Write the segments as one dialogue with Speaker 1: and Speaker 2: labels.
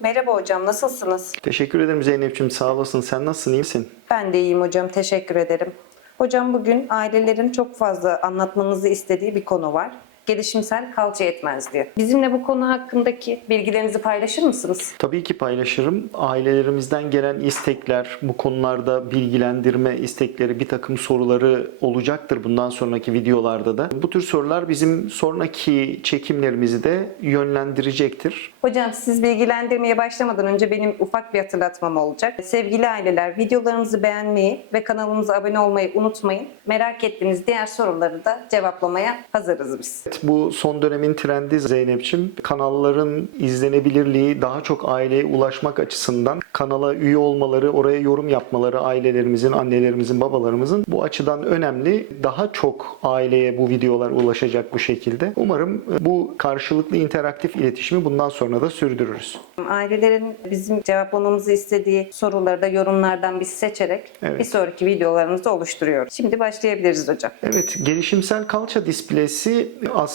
Speaker 1: Merhaba hocam, nasılsınız?
Speaker 2: Teşekkür ederim Zeynep'ciğim. Sağ olasın. Sen nasılsın? iyi misin?
Speaker 1: Ben de iyiyim hocam, teşekkür ederim. Hocam bugün ailelerin çok fazla anlatmanızı istediği bir konu var. Gelişimsel kalça yetmezliği. Bizimle bu konu hakkındaki bilgilerinizi paylaşır mısınız?
Speaker 2: Tabii ki paylaşırım. Ailelerimizden gelen istekler, bu konularda bilgilendirme istekleri, bir takım soruları olacaktır bundan sonraki videolarda da. Bu tür sorular bizim sonraki çekimlerimizi de yönlendirecektir.
Speaker 1: Hocam siz bilgilendirmeye başlamadan önce benim ufak bir hatırlatmam olacak. Sevgili aileler videolarımızı beğenmeyi ve kanalımıza abone olmayı unutmayın. Merak ettiğiniz diğer soruları da cevaplamaya hazırız biz.
Speaker 2: Bu son dönemin trendi Zeynep'ciğim. Kanalların izlenebilirliği daha çok aileye ulaşmak açısından kanala üye olmaları, oraya yorum yapmaları ailelerimizin, annelerimizin, babalarımızın bu açıdan önemli. Daha çok aileye bu videolar ulaşacak bu şekilde. Umarım bu karşılıklı interaktif iletişimi bundan sonra da sürdürürüz.
Speaker 1: Ailelerin bizim cevaplamamızı istediği soruları da yorumlardan biz seçerek
Speaker 2: Evet.
Speaker 1: bir sonraki videolarımızda oluşturuyoruz. Şimdi başlayabiliriz hocam.
Speaker 2: Evet, gelişimsel kalça displesi aslında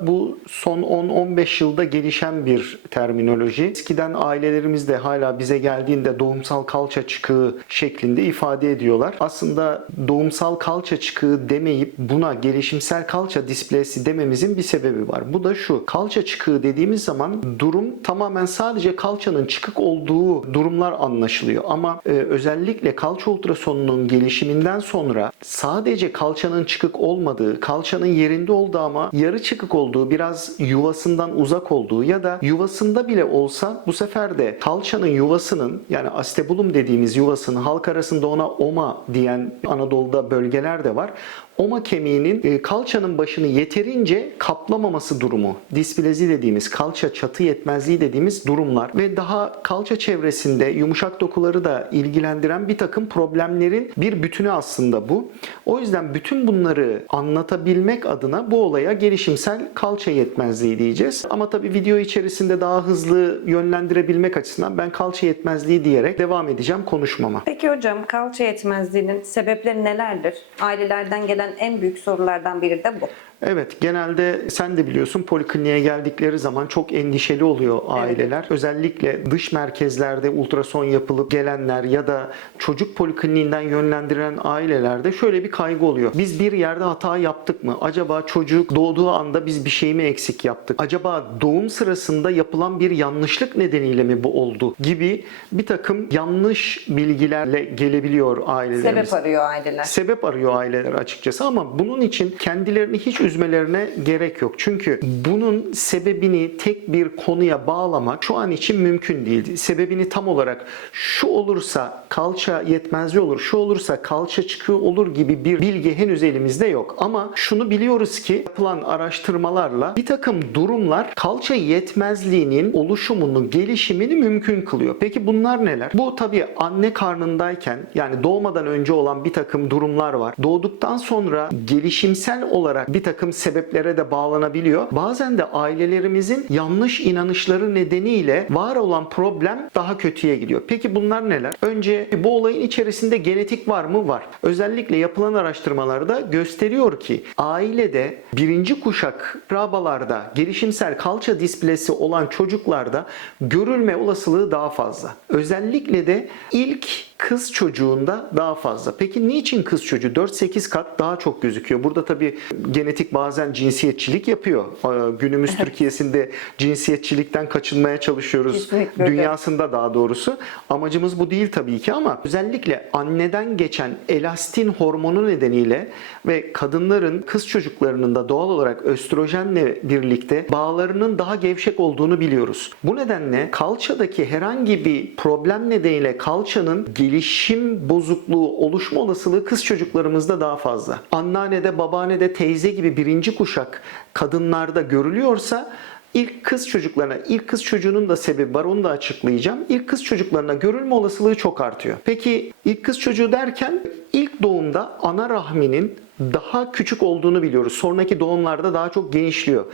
Speaker 2: bu son 10-15 yılda gelişen bir terminoloji. Eskiden ailelerimiz de hala bize geldiğinde doğumsal kalça çıkığı şeklinde ifade ediyorlar. Aslında doğumsal kalça çıkığı demeyip buna gelişimsel kalça displesi dememizin bir sebebi var. Bu da şu. Kalça çıkığı dediğimiz zaman durum tamamen sadece kalçanın çıkık olduğu durumlar anlaşılıyor. Ama e, özellikle kalça ultrasonunun gelişiminden sonra sadece kalçanın çıkık olmadığı, kalçanın yerinde olduğu ama yarı çıkık olduğu, biraz yuvasından uzak olduğu ya da yuvasında bile olsa bu sefer de kalçanın yuvasının yani astebulum dediğimiz yuvasının halk arasında ona oma diyen Anadolu'da bölgeler de var. Oma kemiğinin e, kalçanın başını yeterince kaplamaması durumu, displezi dediğimiz kalça çatı yetmezliği dediğimiz durumlar ve daha kalça çevresinde yumuşak dokuları da ilgilendiren bir takım problemlerin bir bütünü aslında bu. O yüzden bütün bunları anlatabilmek adına bu olaya gelişimsel kalça yetmezliği diyeceğiz. Ama tabii video içerisinde daha hızlı yönlendirebilmek açısından ben kalça yetmezliği diyerek devam edeceğim konuşmama.
Speaker 1: Peki hocam kalça yetmezliğinin sebepleri nelerdir? Ailelerden gelen en büyük sorulardan biri de bu.
Speaker 2: Evet, genelde sen de biliyorsun polikliniğe geldikleri zaman çok endişeli oluyor aileler. Özellikle dış merkezlerde ultrason yapılıp gelenler ya da çocuk polikliniğinden yönlendirilen ailelerde şöyle bir kaygı oluyor. Biz bir yerde hata yaptık mı? Acaba çocuk doğduğu anda biz bir şey mi eksik yaptık? Acaba doğum sırasında yapılan bir yanlışlık nedeniyle mi bu oldu? Gibi bir takım yanlış bilgilerle gelebiliyor ailelerimiz
Speaker 1: Sebep arıyor aileler.
Speaker 2: sebep arıyor aileler açıkçası ama bunun için kendilerini hiç üzmelerine gerek yok. Çünkü bunun sebebini tek bir konuya bağlamak şu an için mümkün değil. Sebebini tam olarak şu olursa kalça yetmezliği olur, şu olursa kalça çıkığı olur gibi bir bilgi henüz elimizde yok. Ama şunu biliyoruz ki yapılan araştırmalarla bir takım durumlar kalça yetmezliğinin oluşumunu, gelişimini mümkün kılıyor. Peki bunlar neler? Bu tabii anne karnındayken yani doğmadan önce olan bir takım durumlar var. Doğduktan sonra gelişimsel olarak bir takım sebeplere de bağlanabiliyor. Bazen de ailelerimizin yanlış inanışları nedeniyle var olan problem daha kötüye gidiyor. Peki bunlar neler? Önce bu olayın içerisinde genetik var mı? Var. Özellikle yapılan araştırmalarda gösteriyor ki ailede birinci kuşak rabalarda gelişimsel kalça displesi olan çocuklarda görülme olasılığı daha fazla. Özellikle de ilk kız çocuğunda daha fazla. Peki niçin kız çocuğu 4-8 kat daha çok gözüküyor? Burada tabii genetik bazen cinsiyetçilik yapıyor. Ee, Günümüz Türkiye'sinde cinsiyetçilikten kaçınmaya çalışıyoruz.
Speaker 1: Kesinlikle.
Speaker 2: Dünyasında daha doğrusu. Amacımız bu değil tabii ki ama özellikle anneden geçen elastin hormonu nedeniyle ve kadınların kız çocuklarının da doğal olarak östrojenle birlikte bağlarının daha gevşek olduğunu biliyoruz. Bu nedenle kalçadaki herhangi bir problem nedeniyle kalçanın gelişim bozukluğu oluşma olasılığı kız çocuklarımızda daha fazla. Anneannede, babaannede, teyze gibi birinci kuşak kadınlarda görülüyorsa İlk kız çocuklarına, ilk kız çocuğunun da sebebi var onu da açıklayacağım. İlk kız çocuklarına görülme olasılığı çok artıyor. Peki ilk kız çocuğu derken ilk doğumda ana rahminin daha küçük olduğunu biliyoruz. Sonraki doğumlarda daha çok genişliyor.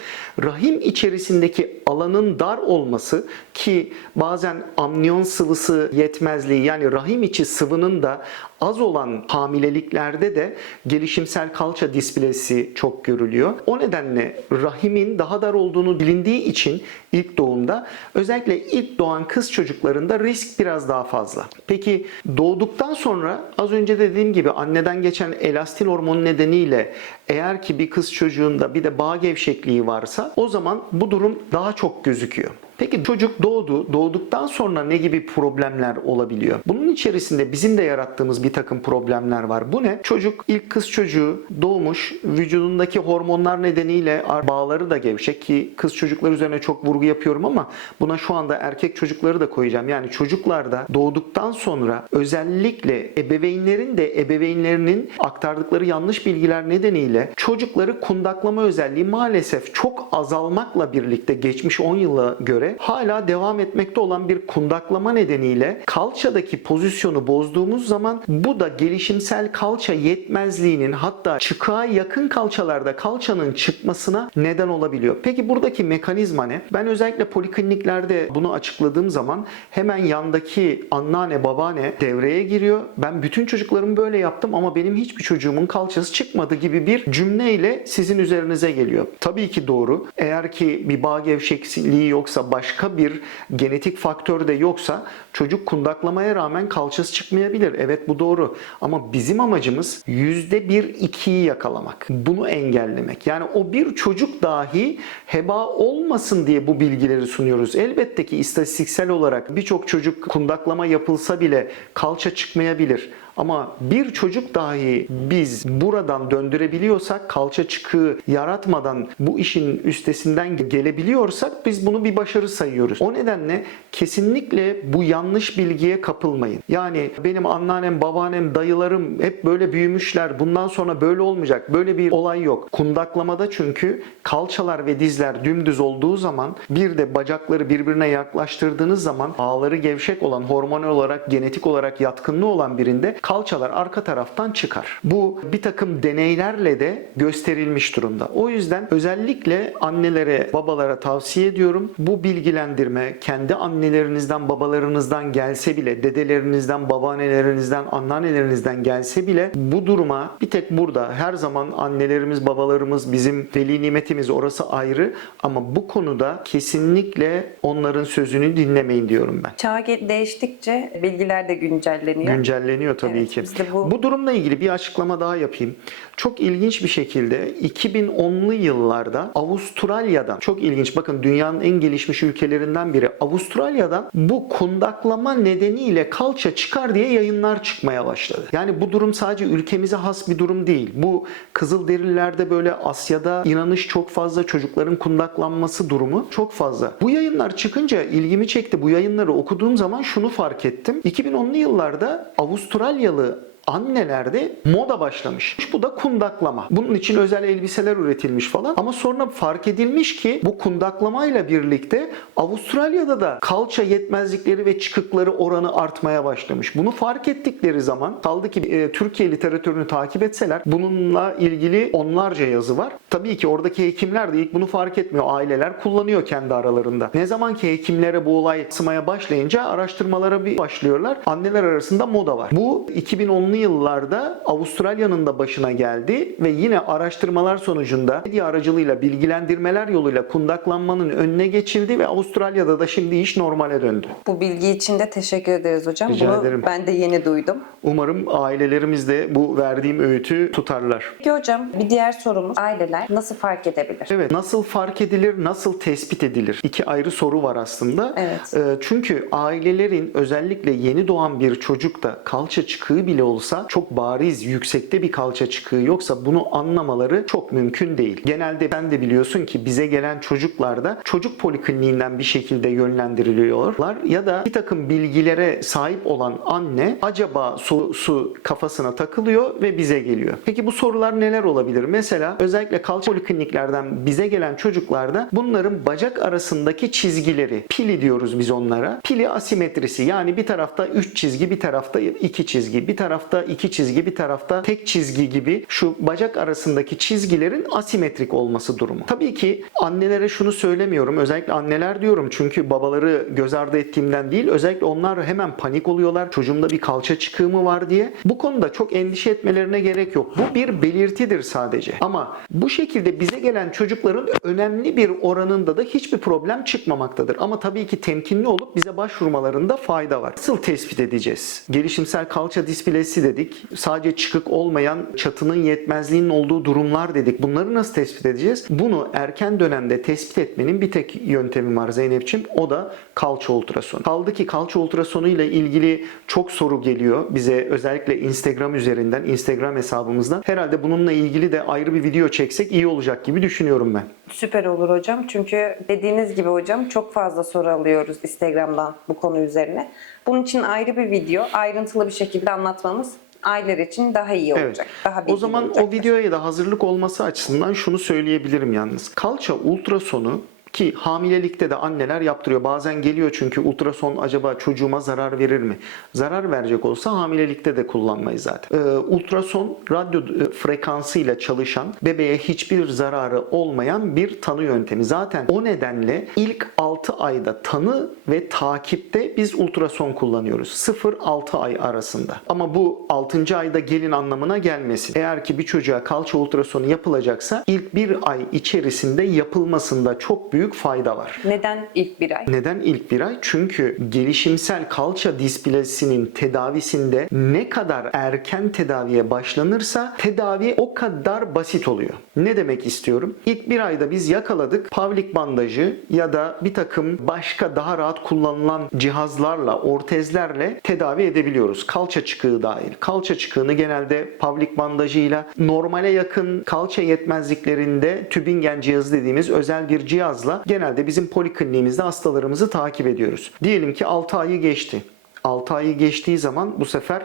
Speaker 2: Rahim içerisindeki alanın dar olması ki bazen amniyon sıvısı yetmezliği yani rahim içi sıvının da az olan hamileliklerde de gelişimsel kalça displesi çok görülüyor. O nedenle rahimin daha dar olduğunu bilindiği için ilk doğumda özellikle ilk doğan kız çocuklarında risk biraz daha fazla. Peki doğduktan sonra az önce de dediğim gibi anneden geçen elastin hormonu nedeniyle eğer ki bir kız çocuğunda bir de bağ gevşekliği varsa o zaman bu durum daha çok gözüküyor. Peki çocuk doğdu. Doğduktan sonra ne gibi problemler olabiliyor? Bunun içerisinde bizim de yarattığımız bir takım problemler var. Bu ne? Çocuk ilk kız çocuğu doğmuş. Vücudundaki hormonlar nedeniyle bağları da gevşek ki kız çocuklar üzerine çok vurgu yapıyorum ama buna şu anda erkek çocukları da koyacağım. Yani çocuklarda doğduktan sonra özellikle ebeveynlerin de ebeveynlerinin aktardıkları yanlış bilgiler nedeniyle çocukları kundaklama özelliği maalesef çok azalmakla birlikte geçmiş 10 yıla göre hala devam etmekte olan bir kundaklama nedeniyle kalçadaki pozisyonu bozduğumuz zaman bu da gelişimsel kalça yetmezliğinin hatta çıkığa yakın kalçalarda kalçanın çıkmasına neden olabiliyor. Peki buradaki mekanizma ne? Ben özellikle polikliniklerde bunu açıkladığım zaman hemen yandaki anneanne babaanne devreye giriyor. Ben bütün çocuklarımı böyle yaptım ama benim hiçbir çocuğumun kalçası çıkmadı gibi bir cümleyle sizin üzerinize geliyor. Tabii ki doğru. Eğer ki bir bağ gevşekliği yoksa başka bir genetik faktör de yoksa çocuk kundaklamaya rağmen kalçası çıkmayabilir. Evet bu doğru. Ama bizim amacımız %1-2'yi yakalamak. Bunu engellemek. Yani o bir çocuk dahi heba olmasın diye bu bilgileri sunuyoruz. Elbette ki istatistiksel olarak birçok çocuk kundaklama yapılsa bile kalça çıkmayabilir. Ama bir çocuk dahi biz buradan döndürebiliyorsak, kalça çıkığı yaratmadan bu işin üstesinden gelebiliyorsak biz bunu bir başarı sayıyoruz. O nedenle kesinlikle bu yanlış bilgiye kapılmayın. Yani benim anneannem, babaannem, dayılarım hep böyle büyümüşler. Bundan sonra böyle olmayacak. Böyle bir olay yok. Kundaklamada çünkü kalçalar ve dizler dümdüz olduğu zaman bir de bacakları birbirine yaklaştırdığınız zaman ağları gevşek olan, hormonal olarak, genetik olarak yatkınlığı olan birinde kalçalar arka taraftan çıkar. Bu bir takım deneylerle de gösterilmiş durumda. O yüzden özellikle annelere, babalara tavsiye ediyorum. Bu bilgilendirme kendi annelerinizden, babalarınızdan gelse bile, dedelerinizden, babaannelerinizden, anneannelerinizden gelse bile bu duruma bir tek burada her zaman annelerimiz, babalarımız bizim veli nimetimiz orası ayrı ama bu konuda kesinlikle onların sözünü dinlemeyin diyorum ben.
Speaker 1: Çağ değiştikçe bilgiler de güncelleniyor.
Speaker 2: Güncelleniyor tabii
Speaker 1: Evet,
Speaker 2: ki.
Speaker 1: bu-
Speaker 2: bu... durumla ilgili bir açıklama daha yapayım. Çok ilginç bir şekilde 2010'lu yıllarda Avustralya'dan çok ilginç bakın dünyanın en gelişmiş ülkelerinden biri Avustralya'dan bu kundaklama nedeniyle kalça çıkar diye yayınlar çıkmaya başladı. Yani bu durum sadece ülkemize has bir durum değil. Bu Kızılderililerde böyle Asya'da inanış çok fazla çocukların kundaklanması durumu çok fazla. Bu yayınlar çıkınca ilgimi çekti. Bu yayınları okuduğum zaman şunu fark ettim. 2010'lu yıllarda Avustralyalı annelerde moda başlamış. Bu da kundaklama. Bunun için özel elbiseler üretilmiş falan. Ama sonra fark edilmiş ki bu kundaklamayla birlikte Avustralya'da da kalça yetmezlikleri ve çıkıkları oranı artmaya başlamış. Bunu fark ettikleri zaman kaldı ki e, Türkiye literatürünü takip etseler bununla ilgili onlarca yazı var. Tabii ki oradaki hekimler de ilk bunu fark etmiyor. Aileler kullanıyor kendi aralarında. Ne zaman ki hekimlere bu olay sımaya başlayınca araştırmalara bir başlıyorlar. Anneler arasında moda var. Bu 2010'lu yıllarda Avustralya'nın da başına geldi ve yine araştırmalar sonucunda medya aracılığıyla bilgilendirmeler yoluyla kundaklanmanın önüne geçildi ve Avustralya'da da şimdi iş normale döndü.
Speaker 1: Bu bilgi için de teşekkür ederiz hocam.
Speaker 2: Rica
Speaker 1: Bunu
Speaker 2: ederim.
Speaker 1: ben de yeni duydum.
Speaker 2: Umarım ailelerimiz de bu verdiğim öğütü tutarlar.
Speaker 1: Peki hocam bir diğer sorumuz aileler nasıl fark edebilir?
Speaker 2: Evet, nasıl fark edilir, nasıl tespit edilir? İki ayrı soru var aslında.
Speaker 1: Evet.
Speaker 2: Ee, Çünkü ailelerin özellikle yeni doğan bir çocukta kalça çıkığı bile olsa çok bariz yüksekte bir kalça çıkığı yoksa bunu anlamaları çok mümkün değil. Genelde sen de biliyorsun ki bize gelen çocuklarda çocuk polikliniğinden bir şekilde yönlendiriliyorlar ya da bir takım bilgilere sahip olan anne acaba sorusu kafasına takılıyor ve bize geliyor. Peki bu sorular neler olabilir? Mesela özellikle kalça polikliniklerden bize gelen çocuklarda bunların bacak arasındaki çizgileri, pili diyoruz biz onlara. Pili asimetrisi yani bir tarafta 3 çizgi, bir tarafta 2 çizgi, bir tarafta tarafta iki çizgi, bir tarafta tek çizgi gibi şu bacak arasındaki çizgilerin asimetrik olması durumu. Tabii ki annelere şunu söylemiyorum. Özellikle anneler diyorum çünkü babaları göz ardı ettiğimden değil. Özellikle onlar hemen panik oluyorlar. Çocuğumda bir kalça çıkığı mı var diye. Bu konuda çok endişe etmelerine gerek yok. Bu bir belirtidir sadece. Ama bu şekilde bize gelen çocukların önemli bir oranında da hiçbir problem çıkmamaktadır. Ama tabii ki temkinli olup bize başvurmalarında fayda var. Nasıl tespit edeceğiz? Gelişimsel kalça displesi dedik. Sadece çıkık olmayan çatının yetmezliğinin olduğu durumlar dedik. Bunları nasıl tespit edeceğiz? Bunu erken dönemde tespit etmenin bir tek yöntemi var Zeynep'ciğim. O da kalça ultrasonu. Kaldı ki kalça ultrasonu ile ilgili çok soru geliyor bize özellikle Instagram üzerinden, Instagram hesabımızdan. Herhalde bununla ilgili de ayrı bir video çeksek iyi olacak gibi düşünüyorum ben.
Speaker 1: Süper olur hocam. Çünkü dediğiniz gibi hocam çok fazla soru alıyoruz Instagram'dan bu konu üzerine. Bunun için ayrı bir video, ayrıntılı bir şekilde anlatmamız aileler için daha iyi olacak. Daha
Speaker 2: O zaman o
Speaker 1: olacaktır.
Speaker 2: videoya da hazırlık olması açısından şunu söyleyebilirim yalnız. Kalça ultrasonu ki hamilelikte de anneler yaptırıyor. Bazen geliyor çünkü ultrason acaba çocuğuma zarar verir mi? Zarar verecek olsa hamilelikte de kullanmayız zaten. Ee, ultrason radyo e, frekansıyla çalışan bebeğe hiçbir zararı olmayan bir tanı yöntemi. Zaten o nedenle ilk 6 ayda tanı ve takipte biz ultrason kullanıyoruz. 0-6 ay arasında. Ama bu 6. ayda gelin anlamına gelmesin. Eğer ki bir çocuğa kalça ultrasonu yapılacaksa ilk bir ay içerisinde yapılmasında çok büyük fayda var.
Speaker 1: Neden ilk bir ay?
Speaker 2: Neden ilk bir ay? Çünkü gelişimsel kalça displesinin tedavisinde ne kadar erken tedaviye başlanırsa tedavi o kadar basit oluyor. Ne demek istiyorum? İlk bir ayda biz yakaladık pavlik bandajı ya da bir takım başka daha rahat kullanılan cihazlarla, ortezlerle tedavi edebiliyoruz. Kalça çıkığı dahil. Kalça çıkığını genelde pavlik bandajıyla normale yakın kalça yetmezliklerinde Tübingen cihazı dediğimiz özel bir cihazla genelde bizim polikliniğimizde hastalarımızı takip ediyoruz. Diyelim ki 6 ayı geçti. 6 ayı geçtiği zaman bu sefer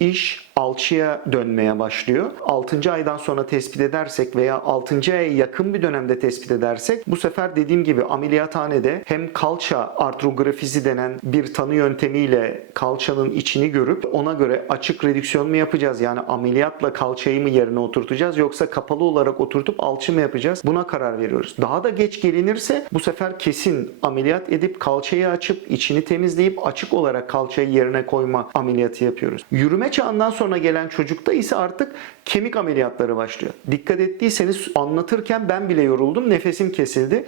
Speaker 2: iş alçıya dönmeye başlıyor. 6. aydan sonra tespit edersek veya 6. aya yakın bir dönemde tespit edersek bu sefer dediğim gibi ameliyathanede hem kalça artrografisi denen bir tanı yöntemiyle kalçanın içini görüp ona göre açık redüksiyon mu yapacağız? Yani ameliyatla kalçayı mı yerine oturtacağız yoksa kapalı olarak oturtup alçı mı yapacağız? Buna karar veriyoruz. Daha da geç gelinirse bu sefer kesin ameliyat edip kalçayı açıp içini temizleyip açık olarak kalçayı yerine koyma ameliyatı yapıyoruz. Yürüme çağından sonra gelen çocukta ise artık kemik ameliyatları başlıyor. Dikkat ettiyseniz anlatırken ben bile yoruldum, nefesim kesildi.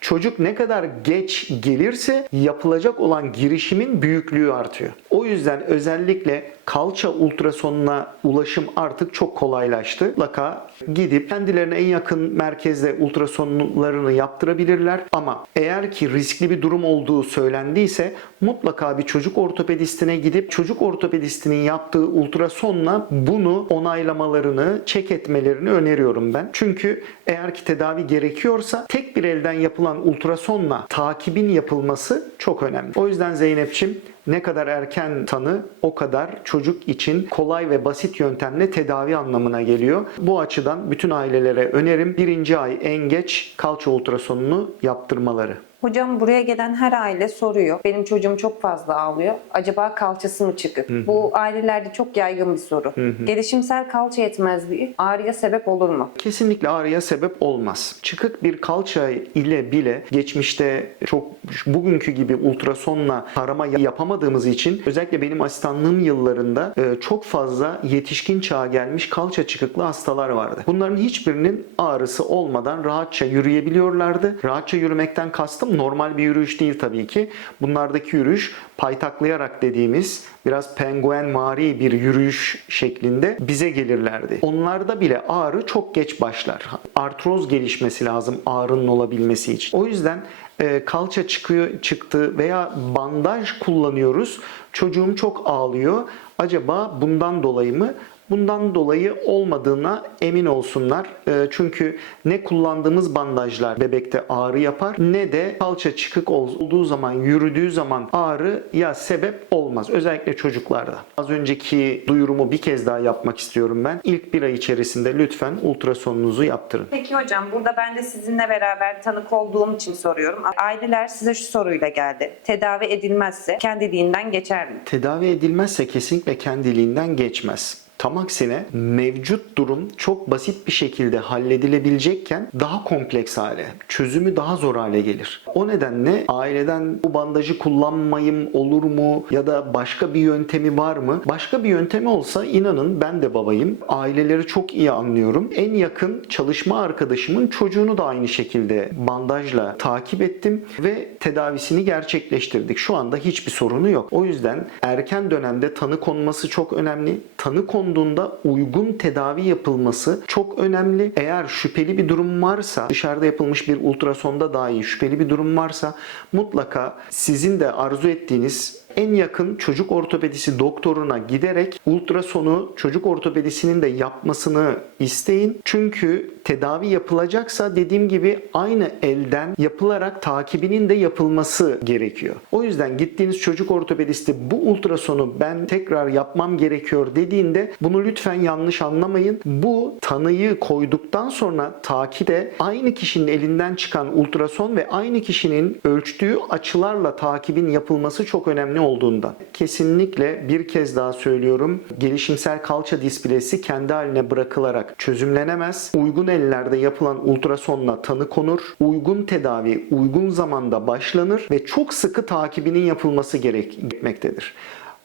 Speaker 2: Çocuk ne kadar geç gelirse yapılacak olan girişimin büyüklüğü artıyor. O yüzden özellikle kalça ultrasonuna ulaşım artık çok kolaylaştı. Mutlaka gidip kendilerine en yakın merkezde ultrasonlarını yaptırabilirler. Ama eğer ki riskli bir durum olduğu söylendiyse mutlaka bir çocuk ortopedistine gidip çocuk ortopedistinin yaptığı ultrasonla bunu onaylamalarını, çek etmelerini öneriyorum ben. Çünkü eğer ki tedavi gerekiyorsa tek bir elden yapılan ultrasonla takibin yapılması çok önemli. O yüzden Zeynep'ciğim ne kadar erken tanı o kadar çocuk için kolay ve basit yöntemle tedavi anlamına geliyor. Bu açıdan bütün ailelere önerim birinci ay en geç kalça ultrasonunu yaptırmaları.
Speaker 1: Hocam buraya gelen her aile soruyor. Benim çocuğum çok fazla ağlıyor. Acaba kalçası mı çıkık? Bu ailelerde çok yaygın bir soru. Gelişimsel kalça yetmezliği ağrıya sebep olur mu?
Speaker 2: Kesinlikle ağrıya sebep olmaz. Çıkık bir kalça ile bile geçmişte çok bugünkü gibi ultrasonla tarama yapamadığımız için özellikle benim asistanlığım yıllarında e, çok fazla yetişkin çağa gelmiş kalça çıkıklı hastalar vardı. Bunların hiçbirinin ağrısı olmadan rahatça yürüyebiliyorlardı. Rahatça yürümekten kastım normal bir yürüyüş değil tabii ki. Bunlardaki yürüyüş paytaklayarak dediğimiz biraz penguen mari bir yürüyüş şeklinde bize gelirlerdi. Onlarda bile ağrı çok geç başlar. Artroz gelişmesi lazım ağrının olabilmesi için. O yüzden e, kalça çıkıyor çıktı veya bandaj kullanıyoruz. Çocuğum çok ağlıyor. Acaba bundan dolayı mı? Bundan dolayı olmadığına emin olsunlar. E, Çünkü ne kullandığımız bandajlar bebekte ağrı yapar ne de kalça çıkık olduğu zaman, yürüdüğü zaman ağrı ya sebep olmaz. Özellikle çocuklarda. Az önceki duyurumu bir kez daha yapmak istiyorum ben. İlk bir ay içerisinde lütfen ultrasonunuzu yaptırın.
Speaker 1: Peki hocam burada ben de sizinle beraber tanık olduğum için soruyorum. Aileler size şu soruyla geldi. Tedavi edilmezse kendiliğinden geçer mi?
Speaker 2: Tedavi edilmezse kesinlikle kendiliğinden geçmez. Tam aksine mevcut durum çok basit bir şekilde halledilebilecekken daha kompleks hale, çözümü daha zor hale gelir. O nedenle aileden bu bandajı kullanmayayım olur mu ya da başka bir yöntemi var mı? Başka bir yöntemi olsa inanın ben de babayım. Aileleri çok iyi anlıyorum. En yakın çalışma arkadaşımın çocuğunu da aynı şekilde bandajla takip ettim ve tedavisini gerçekleştirdik. Şu anda hiçbir sorunu yok. O yüzden erken dönemde tanı konması çok önemli. Tanı konduğunda uygun tedavi yapılması çok önemli. Eğer şüpheli bir durum varsa, dışarıda yapılmış bir ultrasonda dahi şüpheli bir durum varsa mutlaka sizin de arzu ettiğiniz en yakın çocuk ortopedisi doktoruna giderek ultrasonu çocuk ortopedisinin de yapmasını isteyin. Çünkü tedavi yapılacaksa dediğim gibi aynı elden yapılarak takibinin de yapılması gerekiyor. O yüzden gittiğiniz çocuk ortopedisti bu ultrasonu ben tekrar yapmam gerekiyor dediğinde bunu lütfen yanlış anlamayın. Bu tanıyı koyduktan sonra takibe aynı kişinin elinden çıkan ultrason ve aynı kişinin ölçtüğü açılarla takibin yapılması çok önemli olduğundan. Kesinlikle bir kez daha söylüyorum. Gelişimsel kalça displesi kendi haline bırakılarak çözümlenemez. Uygun ellerde yapılan ultrasonla tanı konur. Uygun tedavi uygun zamanda başlanır ve çok sıkı takibinin yapılması gerekmektedir.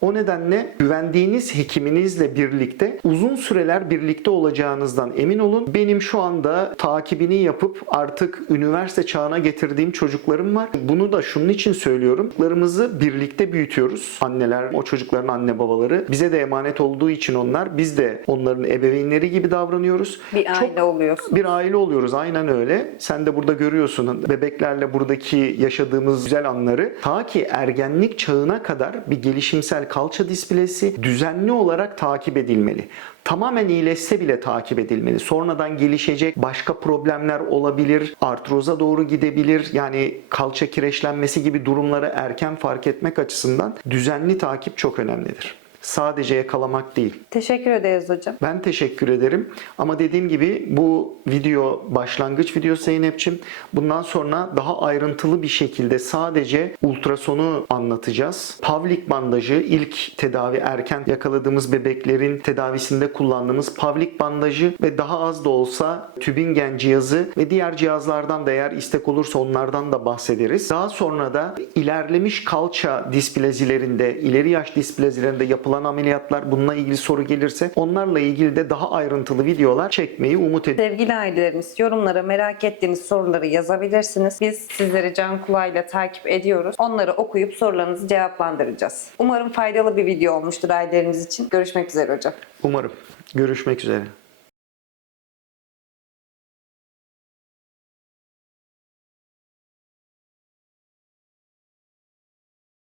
Speaker 2: O nedenle güvendiğiniz hekiminizle birlikte uzun süreler birlikte olacağınızdan emin olun. Benim şu anda takibini yapıp artık üniversite çağına getirdiğim çocuklarım var. Bunu da şunun için söylüyorum. Çocuklarımızı birlikte büyütüyoruz. Anneler, o çocukların anne babaları. Bize de emanet olduğu için onlar. Biz de onların ebeveynleri gibi davranıyoruz.
Speaker 1: Bir
Speaker 2: Çok
Speaker 1: aile oluyorsun.
Speaker 2: bir aile oluyoruz aynen öyle. Sen de burada görüyorsun bebeklerle buradaki yaşadığımız güzel anları. Ta ki ergenlik çağına kadar bir gelişimsel kalça displesi düzenli olarak takip edilmeli. Tamamen iyileşse bile takip edilmeli. Sonradan gelişecek başka problemler olabilir. Artroza doğru gidebilir. Yani kalça kireçlenmesi gibi durumları erken fark etmek açısından düzenli takip çok önemlidir. Sadece yakalamak değil.
Speaker 1: Teşekkür ederiz hocam.
Speaker 2: Ben teşekkür ederim. Ama dediğim gibi bu video başlangıç videosu Zeynep'ciğim. Bundan sonra daha ayrıntılı bir şekilde sadece ultrasonu anlatacağız. Pavlik bandajı ilk tedavi erken yakaladığımız bebeklerin tedavisinde kullandığımız pavlik bandajı ve daha az da olsa Tübingen cihazı ve diğer cihazlardan da eğer istek olursa onlardan da bahsederiz. Daha sonra da ilerlemiş kalça displezilerinde, ileri yaş displezilerinde yapılan ameliyatlar bununla ilgili soru gelirse onlarla ilgili de daha ayrıntılı videolar çekmeyi umut ediyorum.
Speaker 1: Sevgili ailelerimiz yorumlara merak ettiğiniz soruları yazabilirsiniz. Biz sizleri can kulağıyla takip ediyoruz. Onları okuyup sorularınızı cevaplandıracağız. Umarım faydalı bir video olmuştur ailelerimiz için. Görüşmek üzere hocam.
Speaker 2: Umarım. Görüşmek üzere.